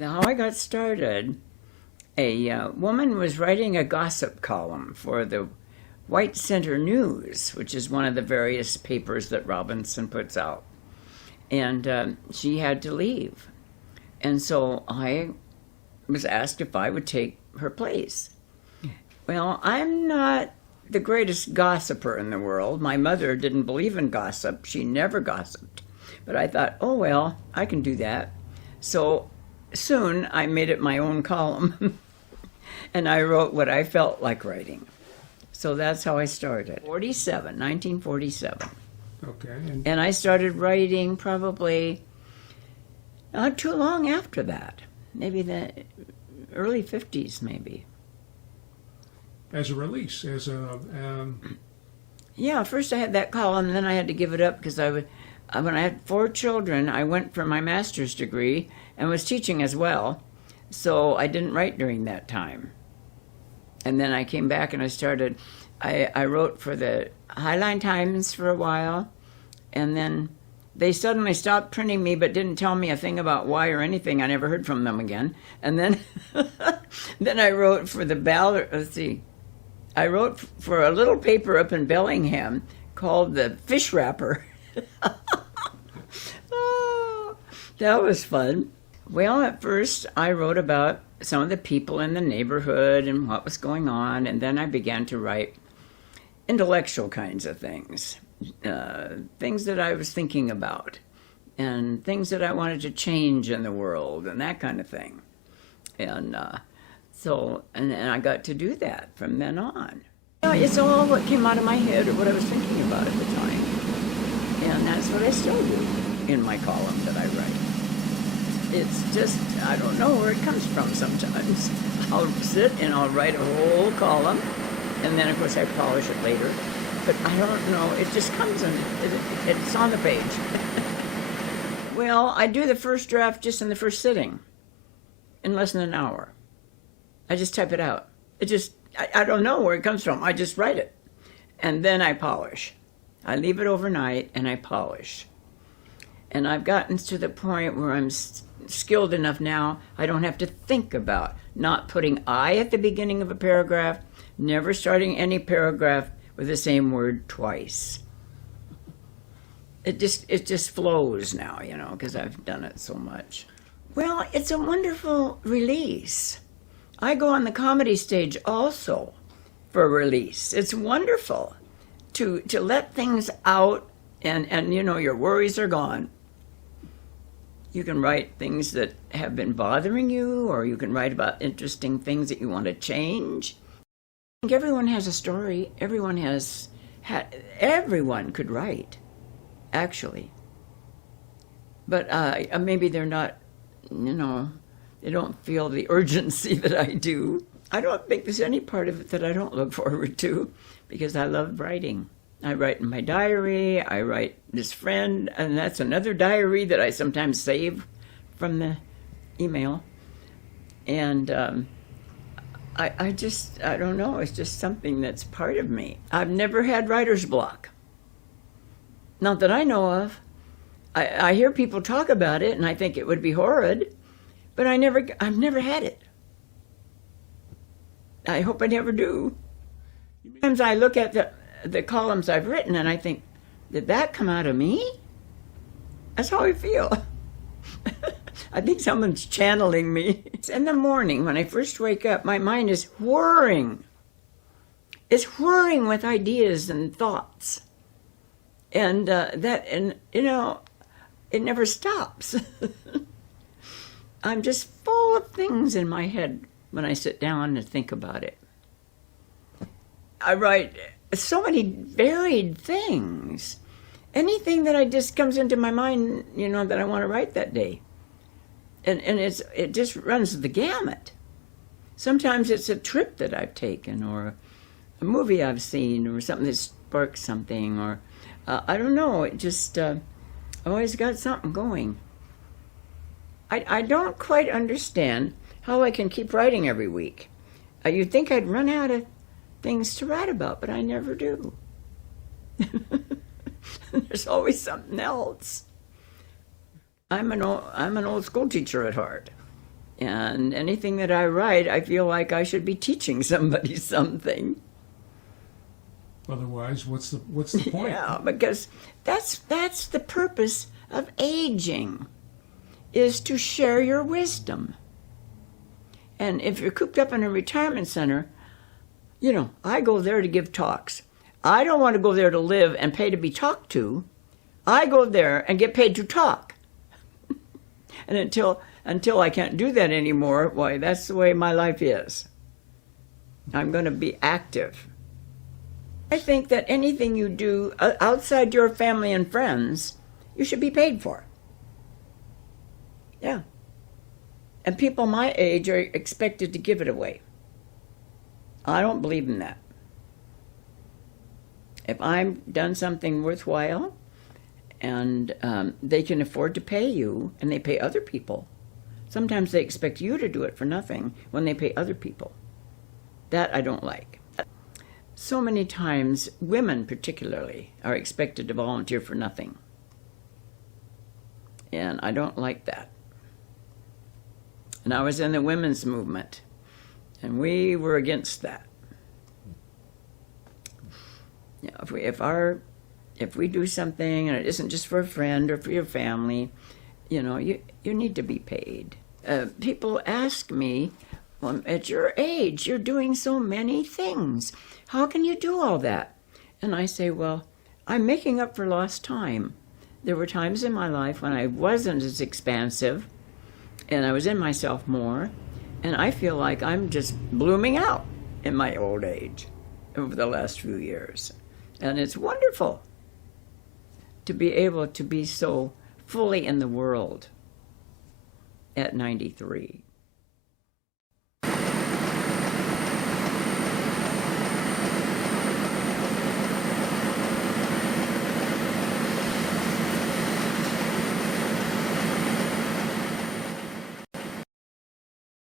How I got started, a woman was writing a gossip column for the White Center News, which is one of the various papers that Robinson puts out. And she had to leave. And so I was asked if I would take her place. Well, I'm not the greatest gossiper in the world. My mother didn't believe in gossip. She never gossiped. But I thought, oh, well, I can do that. So soon I made it my own column. And I wrote what I felt like writing. So that's how I started. 1947. Okay. And I started writing probably not too long after that. Maybe the early 50s, maybe. As a release, Yeah, first I had that column, and then I had to give it up because when I had 4 children, I went for my master's degree and was teaching as well. So I didn't write during that time. And then I came back and I wrote for the Highline Times for a while, and then they suddenly stopped printing me but didn't tell me a thing about why or anything. I never heard from them again. And then then I wrote for the Ballard, I wrote for a little paper up in Bellingham called the Fish Wrapper. Oh, that was fun. Well, at first I wrote about some of the people in the neighborhood and what was going on, and then I began to write intellectual kinds of things, things that I was thinking about, and things that I wanted to change in the world, and that kind of thing. And and I got to do that from then on. It's all what came out of my head or what I was thinking about at the time. And that's what I still do in my column that I write. It's just, I don't know where it comes from sometimes. I'll sit and I'll write a whole column, and then of course I polish it later. But I don't know, it just comes and it's on the page. Well, I do the first draft just in the first sitting, in less than an hour. I just type it out. I don't know where it comes from. I just write it. And then I polish. I leave it overnight and I polish. And I've gotten to the point where I'm skilled enough now, I don't have to think about not putting I at the beginning of a paragraph, never starting any paragraph with the same word twice. It just flows now, because I've done it so much. Well, it's a wonderful release. I go on the comedy stage also for release. It's wonderful to let things out and your worries are gone. You can write things that have been bothering you, or you can write about interesting things that you want to change. I think everyone has a story. Everyone could write, actually. But maybe they're not, they don't feel the urgency that I do. I don't think there's any part of it that I don't look forward to, because I love writing. I write in my diary, I write this friend, and that's another diary that I sometimes save from the email. And I don't know, it's just something that's part of me. I've never had writer's block. Not that I know of. I hear people talk about it, and I think it would be horrid, but I've never had it. I hope I never do. Sometimes I look at the columns I've written and I think, did that come out of me? That's how I feel. I think someone's channeling me. In the morning when I first wake up, my mind is whirring. It's whirring with ideas and thoughts. And it never stops. I'm just full of things in my head when I sit down and think about it. I write so many varied things. Anything that just comes into my mind, that I want to write that day. And it just runs the gamut. Sometimes it's a trip that I've taken, or a movie I've seen, or something that sparks something, or I don't know, it just, I've always got something going. I don't quite understand how I can keep writing every week. You'd think I'd run out of things to write about, but I never do. There's always something else. I'm an old school teacher at heart, And anything that I write, I feel like I should be teaching somebody something. Otherwise, what's the point? Yeah, because that's the purpose of aging, is to share your wisdom. And if you're cooped up in a retirement center, you know, I go there to give talks. I don't want to go there to live and pay to be talked to. I go there and get paid to talk. And until I can't do that anymore, why, that's the way my life is. I'm going to be active. I think that anything you do outside your family and friends, you should be paid for. Yeah. And people my age are expected to give it away. I don't believe in that. If I've done something worthwhile and they can afford to pay you, and they pay other people, sometimes they expect you to do it for nothing when they pay other people. That I don't like. So many times, women particularly are expected to volunteer for nothing. And I don't like that. And I was in the women's movement, and we were against that. You know, if we do something and it isn't just for a friend or for your family, you know, you need to be paid. People ask me, well, at your age, you're doing so many things. How can you do all that? And I say, well, I'm making up for lost time. There were times in my life when I wasn't as expansive, and I was in myself more, and I feel like I'm just blooming out in my old age over the last few years. And it's wonderful to be able to be so fully in the world at 93.